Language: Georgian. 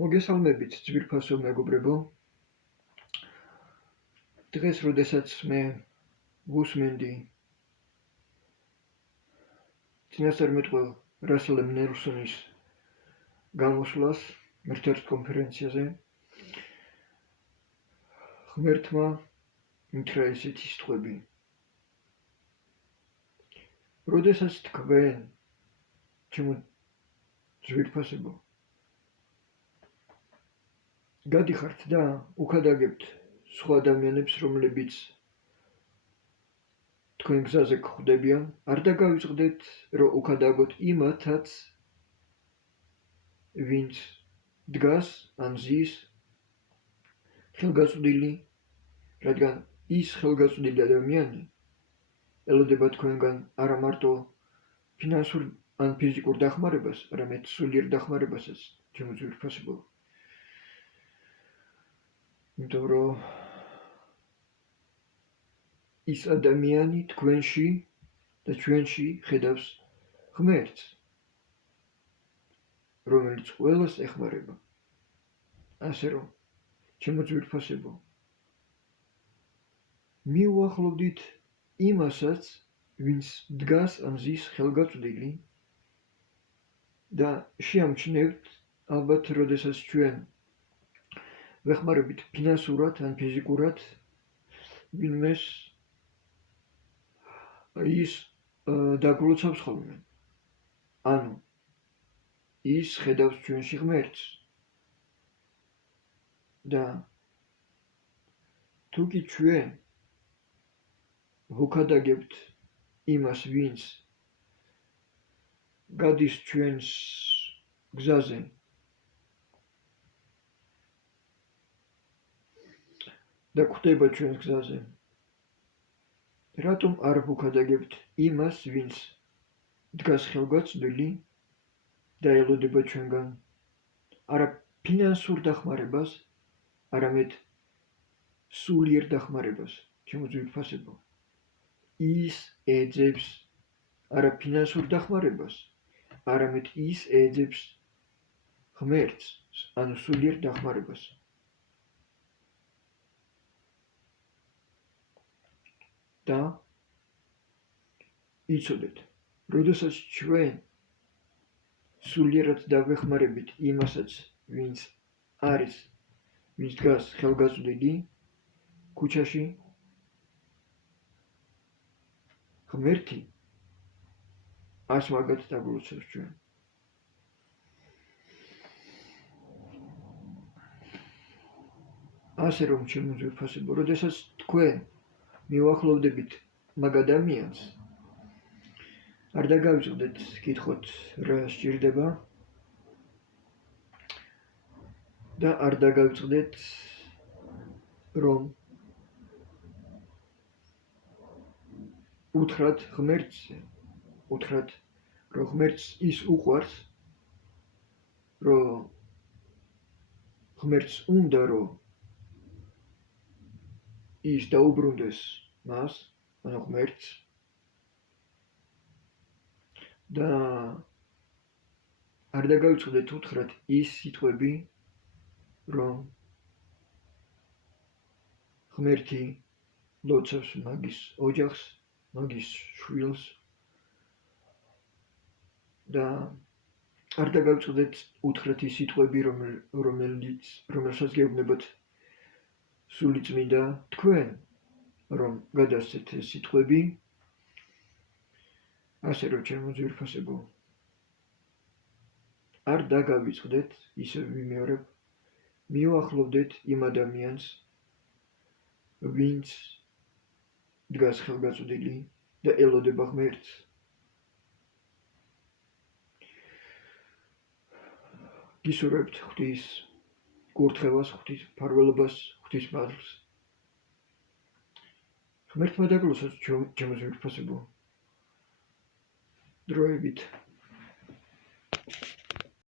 მოგესალმებით ძვირფასო მეგობრებო. დღეს, როდესაც მე ვუსმენდი წინასწარმეტყველ რასელ ნელსონის გამოსვლას ერთ-ერთ კონფერენციაზე, ღმერთმა მითხრა ესეთი სიტყვები. როდესაც თქვენ, ჩემო ძვირფასებო, გადიხართ და უქადაგებთ სხვა ადამიანებს, რომლებიც თქვენ გზაზე გხვდებიან, არ დაგავიწყდეთ, რომ უქადაგოთ იმათაც, ვინც დგას ან ზის ხელგაწვდილი, რადგან ის ხელგაწვდილი ადამიანი ელოდება თქვენგან არა მარტო ფინანსურ ან ფიზიკურ დახმარებას, არამედ სულიერ დახმარებასაც, ჩემო ძვირფასებო. იმიტომ რომ ის ადამიანი თქვენში და ჩვენში ხედავს ღმერთს, რომელიც ყველას ეხმარება. ასე რომ, ჩემო ძვირფასებო, მიუახლოვდით იმასაც, ვინც დგას ან ზის ხელგაწვდილი და შეამჩნევთ, ალბათ, როდესაც ჩვენ ვეხმარებით ფინანსურად ან ფიზიკურად ვინმეს, ის დაგლოცავს ხოლმე. ანუ ის ხედავს ჩვენში ღმერთს და თუ კი ჩვენ ვუქადაგებთ იმას, ვინც გადის ჩვენს გზაზე და ხვდება ჩვენს გზაზე, რატომ არ ვუქადაგებთ იმას, ვინც დგას ხელგაწვდილი და ელოდება ჩვენგან არა ფინანსურ დახმარებას, არამედ სულიერ დახმარებას, ჩემო ძვირფასებო. ის ეძებს არა ფინანსურ დახმარებას, არამედ ის ეძებს ღმერთს, ანუ სულიერ დახმარებას. და იცოდეთ, როდესაც ჩვენ სულიერად დავეხმარებით იმასაც, ვინც დგას ხელგაწვდილი ქუჩაში, ღმერთი ას მაგათ დაგლოცავს ჩვენ. ასე რომ, ჩემო ძვირფასებო, როდესაც თქვენ მიუახლოვდებით მაგ ადამიანს, არ დაგავიწყდეთ, კითხოთ რა სჭირდება და არ დაგავიწყდეთ, რომ უთხრათ ღმერთზე, უთხრათ, რომ ღმერთს ის უყვარს, რომ ღმერთს უნდა, რომ ის დაუბრუნდეს მას, ანუ ღმერთს, და არ დაგავიწყდეთ უთხრათ ის სიტყვები, რომ ღმერთი ლოცავს მაგის ოჯახს, მაგის შვილს და არ დაგავიწყდეთ უთხრათ ის სიტყვები, რომელსაც გეუბნებათ სულიწმინდა თქვენ, რომ გადასცეთ ეს სიტყვები. ასე რომ, ჩემო ძვირფასებო, არ დაგავიწყდეთ, ისევ ვიმეორებ, მიუახლოვდეთ იმ ადამიანს, ვინც დგას ხელგაწვდილი და ელოდება ღმერთს. გისურვებთ ღვთის კურთხევას, ღვთის მფარველობას, ღვთის მადლს. ღმერთმა დაგლოცოს, ჩემო ძვირფასებო, დროებით.